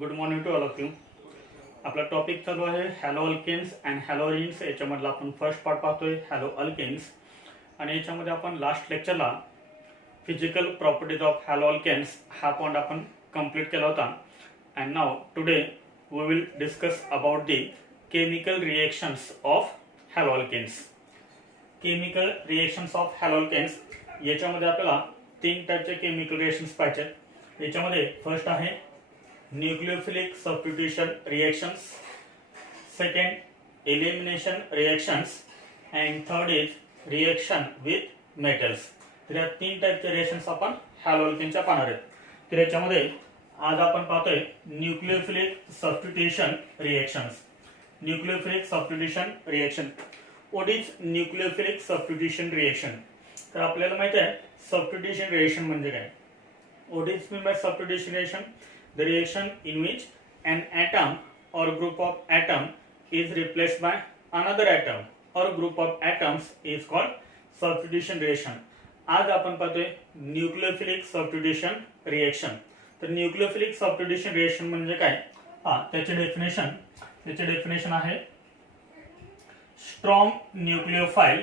Good morning to all of you. आपला topic चालू आहे हॅलो अल्केन्स अँड हॅलोरिन्स. याच्यामधला आपण फर्स्ट पार्ट पाहतोय हॅलो अल्केन्स, आणि याच्यामध्ये आपण लास्ट लेक्चरला physical properties of haloalkanes हा पॉइंट आपण कंप्लीट केला होता. And now today we will discuss about the chemical reactions of haloalkanes. Chemical reactions of haloalkanes याच्यामध्ये आपल्याला 3 टाईपचे केमिकल रिएक्शन्स पाहिजेत. याच्यामध्ये फर्स्ट आहे nucleophilic substitution reactions, second elimination reactions, and third is reaction with metals. तर या 3 टाईपचे reactions आपण हॅलो अल्केनच्या पाहणार आहेत. तर याच्यामध्ये आज आपण पाहतोय nucleophilic substitution reactions. Nucleophilic substitution reaction. What is nucleophilic substitution reaction? तर आपल्याला माहिती आहे सबस्टिट्यूशन रिएक्शन म्हणजे काय. What is mean bye substitution reaction? The reaction in which an atom or group of atom is replaced by another atom or group of atoms is called substitution reaction. आज आपण पाहतोय nucleophilic substitution reaction. तर nucleophilic substitution reaction म्हणजे काय? त्याचे definition आहे strong nucleophile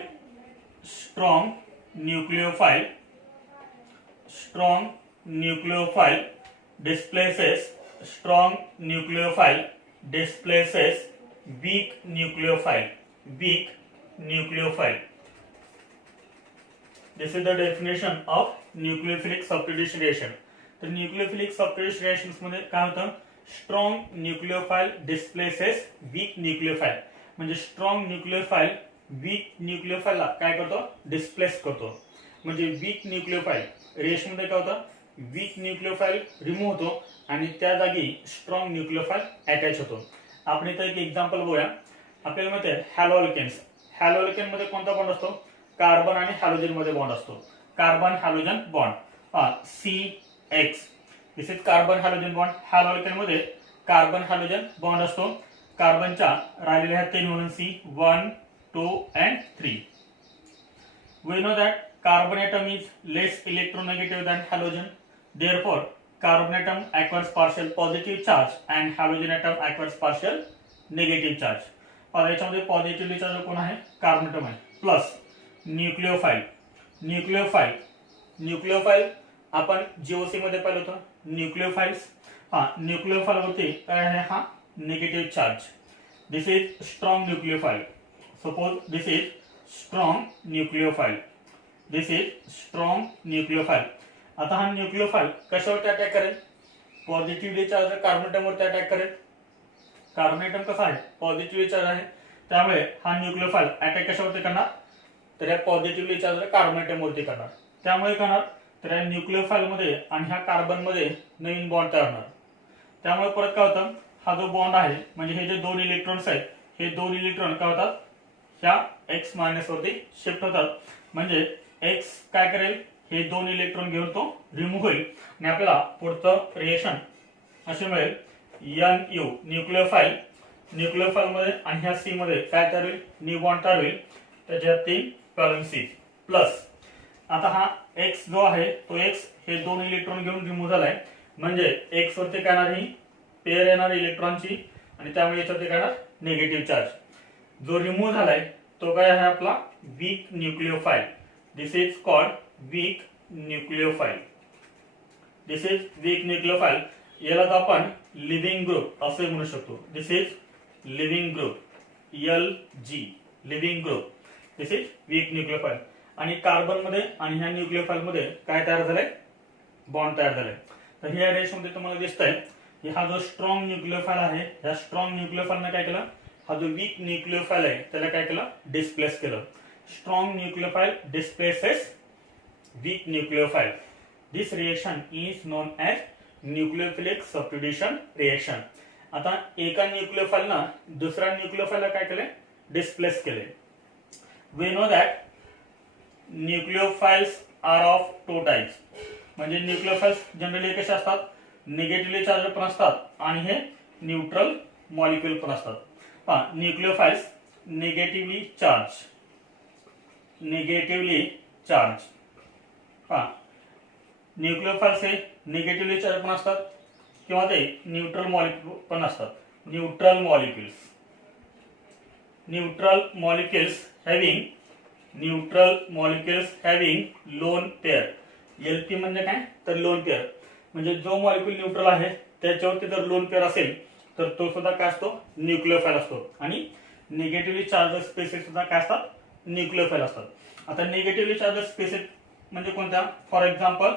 displaces weak nucleophile. This is the definition of nucleophilic substitution reaction. तर nucleophilic substitution reactions मध्ये काय होतं? Strong nucleophile displaces weak nucleophile. म्हणजे स्ट्रॉंग न्यूक्लियोफाइल वीक न्यूक्लियोफाइलला काय करतो? डिस्प्लेस करतो. म्हणजे वीक न्यूक्लियोफाइल रिएक्शन मध्ये काय होतं? वीक न्यूक्लियोफाइल रिमूव्ह होतो आणि त्या जागी स्ट्रॉंग न्यूक्लियोफाइल अटॅच होतो. आपण इथे एक एक्झाम्पल बघूया. आपल्याला माहिती आहे हॅलो अल्केन्स. हॅलो अल्केन मध्ये कोणता बॉन्ड असतो? कार्बन आणि हॅलोजन मध्ये बॉन्ड असतो. Carbon halogen bond CX. This is carbon halogen bond. Hello alkane मध्ये कार्बन हॅलोजन बॉन्ड असतो. कार्बनच्या राहिलेल्या 3 म्हणून C1, 2 and 3. We know that carbon atom is less electronegative than halogen. Therefore, carbon atom acquires partial positive charge and halogen atom acquires partial negative charge. और याच्यामध्ये positively charge कोण आहे? Carbon atom आहे. Plus nucleophile आपण GOC मध्ये पाहिलं होतं. Nucleophile वरती काय आहे? हा negative charge. This is strong nucleophile. Suppose this is strong nucleophile. आता हा न्यूक्लियोफाइल कशावरती अटॅक करेल? पॉझिटिव्हली चार्ज कार्बन एटम वरती अटॅक करेल. कार्बन एटम कसा आहे? पॉझिटिव्हली चार्ज आहे. त्यामुळे हा न्यूक्लियोफाइल अटॅक कशावरती करणार? तर या पॉझिटिव्हली चार्ज कार्बन एटम वरती करणार. त्यामुळे करणार तर या न्यूक्लियोफाइल मध्ये आणि ह्या कार्बन मध्ये नवीन बॉन्ड तयार होणार. त्यामुळे परत काय होतं? हा जो बॉन्ड आहे म्हणजे हे जे 2 इलेक्ट्रॉन्स आहेत, हे 2 इलेक्ट्रॉन काय होतात? ह्या X मायनस वरती शिफ्ट होतात. म्हणजे X काय करेल? हे 2 इलेक्ट्रॉन घेऊन तो रिमूव्ह होईल आणि आपल्याला पुढचं रिएक्शन असे मिळेल NU. न्यूक्लियोफाइल मध्ये आणि ह्या C मध्ये काय तयार होईल? न्यू बॉन्ड तयार होईल. त्याच्यावरती कॉलम C प्लस. आता हा X जो आहे तो X हे 2 इलेक्ट्रॉन घेऊन रिमूव्ह झालाय. म्हणजे X वरती काय येणार? ही पेअर येणार इलेक्ट्रॉनची आणि त्यामुळे याच्यावरती काय येणार? Negative charge. जो रिमूव्ह झालाय तो काय आहे? आपला weak nucleophile. This is called weak nucleophile. याला आपण लिव्हिंग ग्रुप असे म्हणू शकतो. This is leaving group LG. This is weak nucleophile. आणि कार्बन मध्ये आणि ह्या न्यूक्लियोफाइल मध्ये काय तयार झालंय? बॉन्ड तयार झालाय. तर ह्या रेश मध्ये तुम्हाला दिसतंय की हा जो स्ट्रॉंग न्यूक्लियोफाइल आहे, ह्या स्ट्रॉंग न्यूक्लियोफाइलने काय केलं? हा जो वीक न्यूक्लियोफाइल आहे त्याला काय केलं? डिस्प्लेस केलं. Strong nucleophile displaces weak nucleophile. This reaction is known as nucleophilic substitution reaction. आता एका न्यूक्लियोफाइलना दुसऱ्या न्यूक्लियोफाइलला काय केले? डिस्प्लेस केले. We know that nucleophiles are of 2 types. म्हणजे न्यूक्लियोफाइल्स जनरली कसे असतात? निगेटिव्हली चार्ज पण असतात आणि हे न्यूट्रल मॉलिक्यूल पण असतात. Nucleophiles negatively charge. न्यूक्लियोफाइल्स हे निगेटिव्हली चार्ज पण असतात किंवा ते न्यूट्रल मॉलिक्यूल पण असतात. Neutral molecules having lone pair. LP म्हणजे काय तर लोन पेअर म्हणजे जो मॉलिक्यूल न्यूट्रल आहे त्याच्यावरती जर लोन पेअर असेल तर तो सुद्धा काय असतो न्यूक्लियोफाइल असतो. आणि निगेटिव्हली चार्ज स्पेसिस सुद्धा काय असतात न्यूक्लियोफाइल असतात. आता निगेटिव्हली चार्ज स्पेसिस म्हणजे कोणत्या फॉर एक्झाम्पल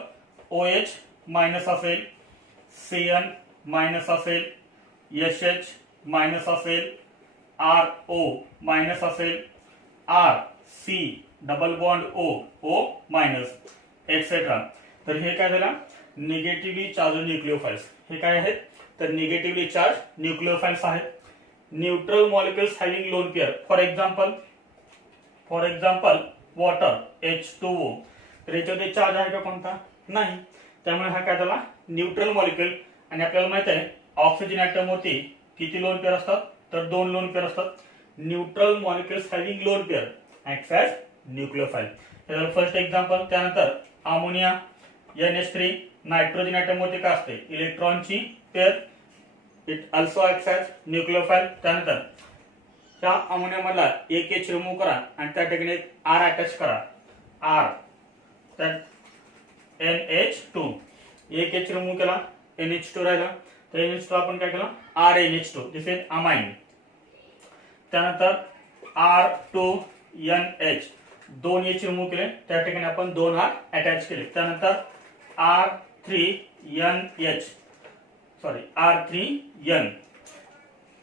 OH मायनस असेल, Cn मायनस असेल, SH मायनस असेल, RO मायनस असेल, RC double bond O minus etcetera. तर हे काय झालं निगेटिव्हली चार्ज न्यूक्लियोफाइल्स. हे काय आहेत तर निगेटिव्हली चार्ज न्यूक्लियोफाइल्स आहेत. Neutral molecules having lone pair for example water H2O. तर याच्यामध्ये चार्ज आहे का कोणता नाही, त्यामुळे हा काय झाला न्यूट्रल मॉलिक्युल. आणि आपल्याला माहित आहे ऑक्सिजन ॲटम वरती किती लोन पेअर असतात तर 2 लोन पेअर असतात. Neutral molecules having lone pair acts as nucleophile. त्याचं फर्स्ट एक्झाम्पल. त्यानंतर अमोनिया NH3 नायट्रोजन ॲटम वरती काय असते इलेक्ट्रॉनची pair, it also acts as nucleophile. त्यानंतर त्या अमोनिया मधला एक H रिमूव्ह करा आणि त्या ठिकाणी एक R अटॅच करा, R त्यात NH2. एक H रिमूव्ह केला NH2 राहिला, तर NH2 आपण काय केलं RNH2. This is amine. त्यानंतर R2NH 2 H रिमूव्ह केले त्या ठिकाणी आपण 2 R अटॅच केले. त्यानंतर R3N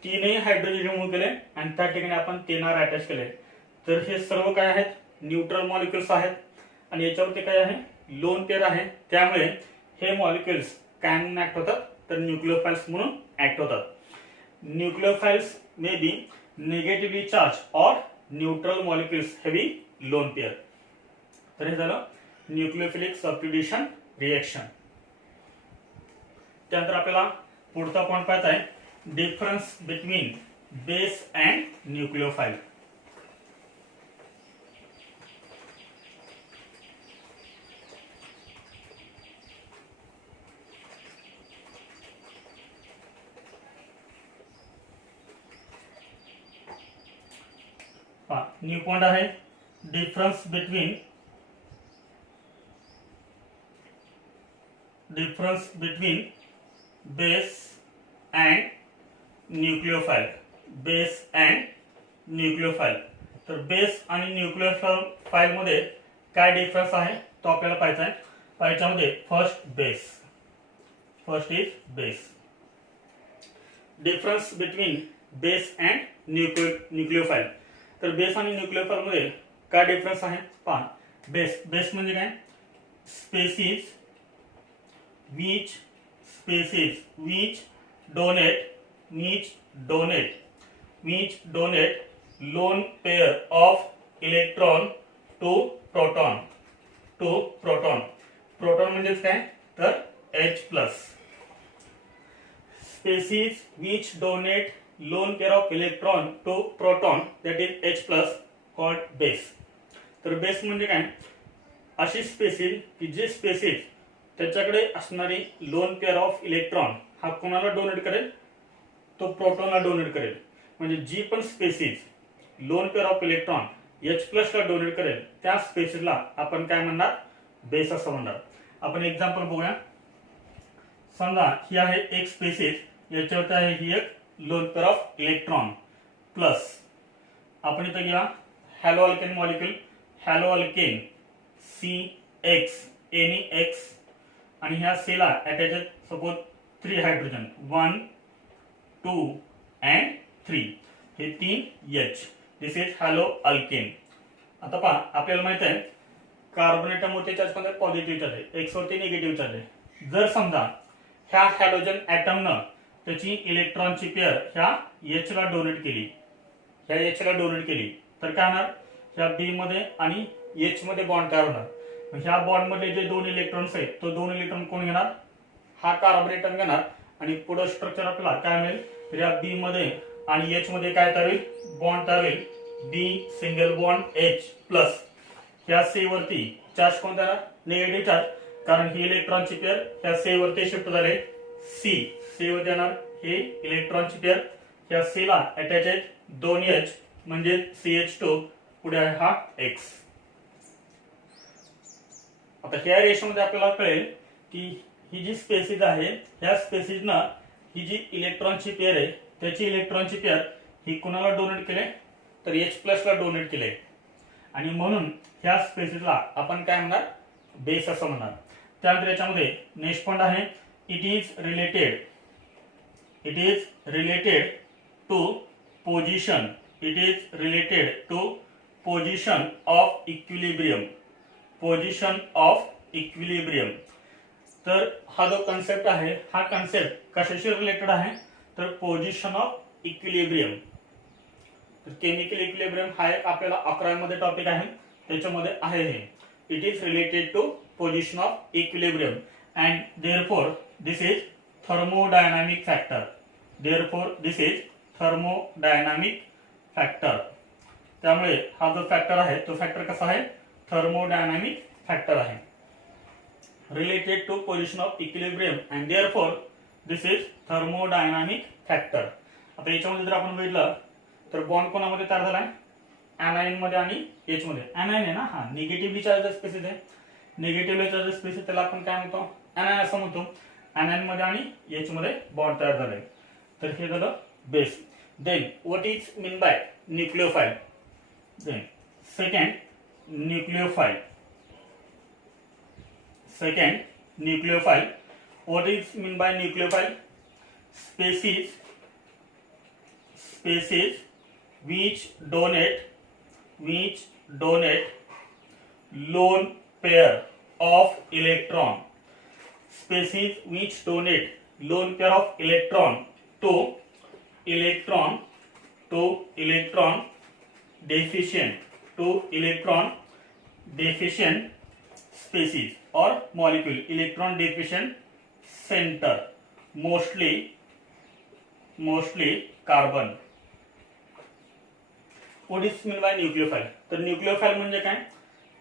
3 हायड्रोजन रिमूव्ह केले आणि त्या ठिकाणी आपण 3 R अटॅच केले. तर हे सर्व काय आहेत न्यूट्रल मॉलिक्युल्स आहेत आणि याच्यावरती काय आहे लोन पेअर आहे. त्यामुळे हे मॉलिक्युल्स काय म्हणून ऍक्ट होतात तर न्यूक्लियोफाइल्स म्हणून ऍक्ट होतात. Nucleophiles may be negatively charged और neutral molecules having lone pair. तर हे झालं न्यूक्लियोफिलिक सबस्टिट्यूशन रिएक्शन. त्यानंतर आपल्याला पुढचा पॉइंट पाहायचा आहे difference between base and nucleophile. New point आहे difference between base and nucleophile. तर बेस आणि न्यूक्लियोफाइल मध्ये काय डिफरन्स आहे तो आपल्याला पाहायचा आहे. याच्यामध्ये first is base. Difference between base and nucleophile. तर बेस आणि न्यूक्लियोफाइल मध्ये काय डिफरन्स आहे पहा. बेस म्हणजे काय species which donate lone pair of electron to proton. Proton म्हणजे काय तर H plus. species which donate lone pair of electron to proton that is H plus called base. तर बेस म्हणजे काय अशी स्पेसिस की जे स्पेसिस त्याच्याकडे असणारी लोन पेअर ऑफ इलेक्ट्रॉन हा कोणाला डोनेट करेल तो प्रोटॉनला डोनेट करेल. म्हणजे जी पण species lone pair of electron H plus ला डोनेट करेल त्या स्पेसिसला आपण काय म्हणणार बेस असं म्हणणार. आपण एक्झाम्पल बघूया. समजा ही आहे एक स्पेसिस, याच्यावरती आहे ही एक loan pair of electron plus आपण इथं घ्या hello alkane molecule, hello alkane CX NX आणि ह्या सेला अटॅच सपोज 3 हायड्रोजन 1 2 and 3 हे 3 H. This is hello alkane. आता पहा आपल्याला माहित आहे कार्बन ॲटम वरती चार्ज कोणता पॉझिटिव्ह चार्ज आहे, X वरती निगेटिव्ह चार्ज आहे. जर समजा ह्या हॅलोजन ॲटमनं त्याची इलेक्ट्रॉनची पेअर ह्या H ला डोनेट केली, तर काय होणार ह्या B मध्ये आणि H मध्ये बॉन्ड तयार होणार. ह्या बॉन्ड मध्ये जे 2 इलेक्ट्रॉन्स आहेत तो 2 इलेक्ट्रॉन कोण घेणार हा कार्बन ॲटम घेणार आणि पुढे स्ट्रक्चर आपल्याला काय मिळेल तर या B मध्ये आणि H मध्ये काय तयार होईल बॉन्ड तयार होईल B single bond H plus. ह्या C वरती चार्ज कोणता निगेटिव्ह चार्ज कारण ही इलेक्ट्रॉनची पेअर ह्या C वरती शिफ्ट झाले सी, सी वर येणार हे इलेक्ट्रॉनची पेअर, या सी ला अटॅच आहेत 2H म्हणजे CH2, पुढे आहे हा X. आता ह्या रेशोमध्ये आपल्याला कळेल की ही जी स्पेसिस आहे ह्या स्पेसिस ना ही जी इलेक्ट्रॉनची पेअर आहे त्याची इलेक्ट्रॉनची पेअर ही कुणाला डोनेट केले तर H+ ला डोनेट केले, आणि म्हणून ह्या स्पेसिसला आपण काय म्हणणार बेस असं म्हणणार. त्यानंतर याच्यामध्ये नेक्स्ट पॉइंट आहे it is related to position, it is related to position of equilibrium, position of equilibrium. तर हा जो कन्सेप्ट आहे हा कन्सेप्ट कशाशी रिलेटेड आहे तर पोझिशन ऑफ इक्विलिब्रियम. तर केमिकल इक्विलिब्रियम हा एक आपल्याला 11वी मध्ये टॉपिक आहे, त्याच्यामध्ये आहे हे it is related to position of equilibrium and therefore this is thermodynamic factor, therefore this is thermodynamic factor. त्यामुळे हा जो फॅक्टर आहे तो फॅक्टर कसा आहे थर्मोडायनामिक फॅक्टर आहे, related to position of equilibrium and therefore this is thermodynamic factor. आता याच्यामध्ये जर आपण बघितलं तर बॉन्ड कोणामध्ये तयार झालाय anion मध्ये आणि H मध्ये. anion आहे ना, हा निगेटिव्हली चार्ज स्पेसिस आहे, निगेटिव्हली चार्ज स्पेसिस त्याला आपण काय म्हणतो anion असं म्हणतो. anion मध्ये आणि H मध्ये बॉन्ड तयार झाले, तर हे झालं base. Then what is mean by nucleophile. Then second nucleophile, second nucleophile. What is mean by nucleophile? Species which donate lone pair of electron, species which donate lone pair of electron to electron deficient species or molecule, electron deficient center, mostly carbon. What is mean by nucleophile? तर nucleophile म्हणजे काय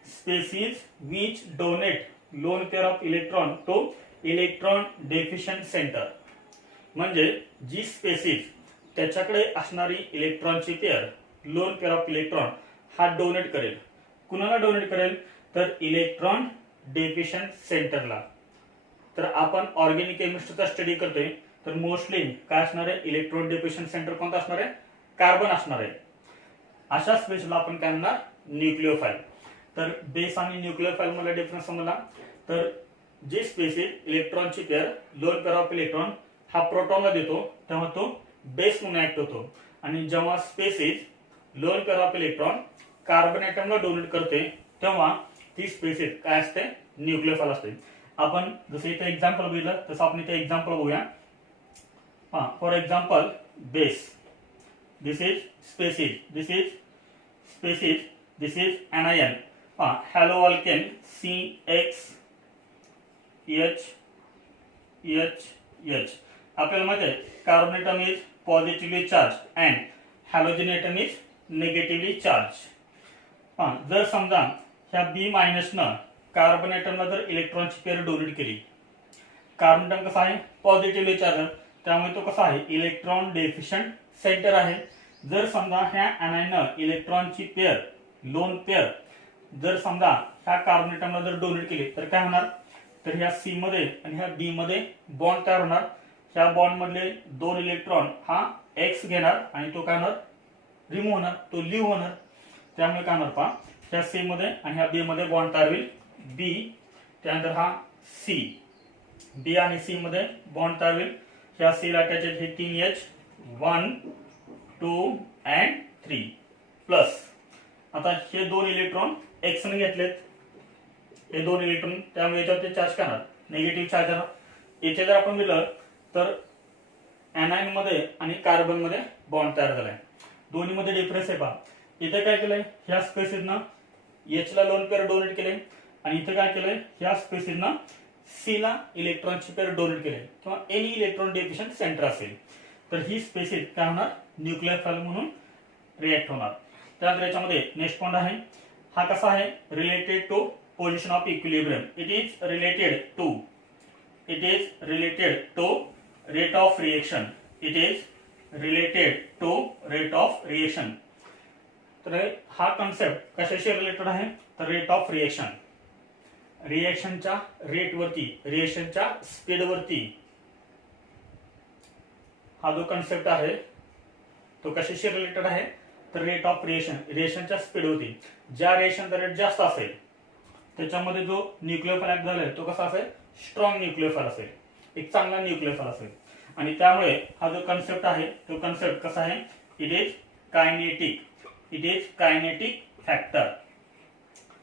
species which donate lone pair of electron to electron deficient center, म्हणजे जी spaces त्याच्याकडे असणारी इलेक्ट्रॉनची pair loan pair of electron हा donate करेल. कुणाला डोनेट करेल तर इलेक्ट्रॉन डेफिशियंट सेंटरला. तर आपण ऑर्गॅनिक केमिस्ट्रीचा स्टडी करतोय तर मोस्टली काय असणार आहे इलेक्ट्रॉन डेफिशियंट सेंटर कोणता असणार आहे कार्बन असणार आहे. अशा स्पेसला आपण काय म्हणणार न्यूक्लियोफाइल. तर बेस आणि न्यूक्लियोफाइल मध्ये डिफरन्स समजला तर जे स्पेसिस इलेक्ट्रॉनची pair loan pair of electron हा प्रोटॉनला देतो तेव्हा तो बेस म्हणून ऍक्ट होतो, आणि जेव्हा species lone pair of electron carbon ऍटमला डोनेट करते तेव्हा ती स्पेसिस काय असते न्यूक्लियोफाइल असते. आपण जसं इथे एक्झाम्पल बघितलं तसं आपण इथे एक्झाम्पल बघूया. For example base, this is species, this is anion. Haloalkane CH. आपल्याला माहिती आहे carbon atom is positively charge and halogen atom is negatively charge. जर समजा ह्या B- न कार्बन एटमला जर इलेक्ट्रॉनची पेअर डोनेट केली, कार्बन एटम कसा आहे पॉझिटिव्हली चार्ज त्यामुळे तो कसा आहे इलेक्ट्रॉन डेफिशियंट सेंटर आहे. जर समजा ह्या anion इलेक्ट्रॉनची पेअर लोन पेअर जर समजा ह्या कार्बन एटमला जर डोनेट केली तर काय होणार तर ह्या C मध्ये आणि ह्या B मध्ये बॉन्ड तयार होणार. ह्या बॉन्ड मधले 2 इलेक्ट्रॉन हा X घेणार आणि तो काय होणार रिमूव्ह होणार, तो लिव्ह होणार. त्यामुळे काय होणार पहा ह्या C मध्ये आणि ह्या B मध्ये बॉन्ड तयार होईल B, त्यानंतर हा C, B आणि C मध्ये बॉन्ड तयार होईल. ह्या C ला अटॅच हे 3H 1 2 and 3 प्लस. आता हे 2 इलेक्ट्रॉन X ने घेतलेत, हे 2 इलेक्ट्रॉन त्यामुळे याच्यावर चार्ज करणार निगेटिव्ह चार्ज येणार. इथे जर आपण दिलं तर anion मध्ये आणि कार्बन मध्ये बॉन्ड तयार झालाय, दोन्ही मध्ये डिफरन्स आहे पहा. इथे काय केलंय ह्या स्पेसिस ना H ला लोन पेअर डोनेट केले आणि इथे काय केलंय ह्या स्पेसिस ना C ला इलेक्ट्रॉनची पेअर डोनेट केले किंवा एनी इलेक्ट्रॉन डेफिशियंट सेंटर असेल तर ही स्पेसिस काय होणार न्यूक्लियोफाइल म्हणून रिएक्ट होणार. त्यानंतर याच्यामध्ये नेक्स्ट पॉइंट आहे हा कसा आहे related to position of equilibrium. It is related to it is related to rate of reaction. It is related to rate of reaction. तर हा कॉन्सेप्ट कशाशी रिलेटेड आहे तर रेट ऑफ रिएक्शन. रिएक्शनच्या रेटवरती, रिएक्शनच्या स्पीडवरती हा जो कॉन्सेप्ट आहे तो कशाशी रिलेटेड आहे तर रेट ऑफ रिएक्शन, रिएक्शनच्या स्पीडवरती. ज्या रिएक्शनचा रेट जास्त असेल त्याच्यामध्ये जो न्यूक्लियोफाइल ऍक्ट झालाय तो कसा असेल, स्ट्रॉंग न्यूक्लियोफाइल असेल, एक चांगला न्यूक्लियोफाइल असेल. आणि त्यामुळे हा जो कॉन्सेप्ट आहे तो कॉन्सेप्ट कसा आहे, it is kinetic. It is kinetic factor.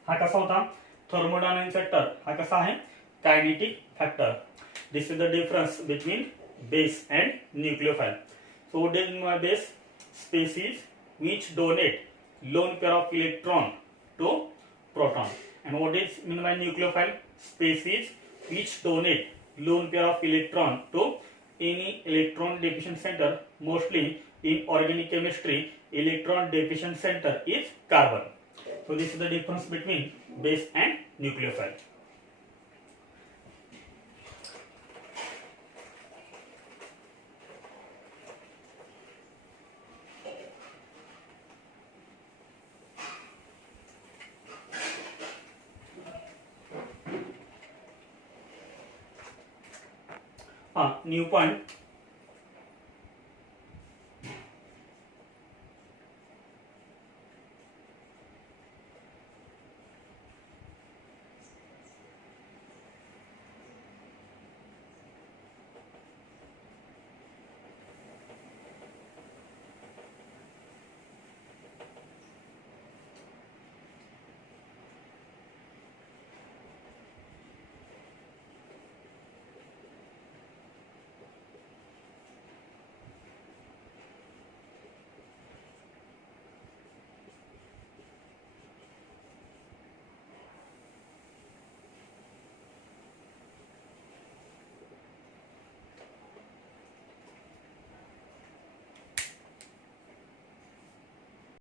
हा कसा होता, थर्मोडायनामिक फॅक्टर हा कसा आहे, kinetic factor. This is the difference between base and nucleophile. So what is base? Species which donate lone pair of electron to proton. And what is mean by nucleophile? Species which donate lone pair of electron to any electron deficient center. Mostly in organic chemistry, electron deficient center is carbon. So this is the difference between base and nucleophile. New point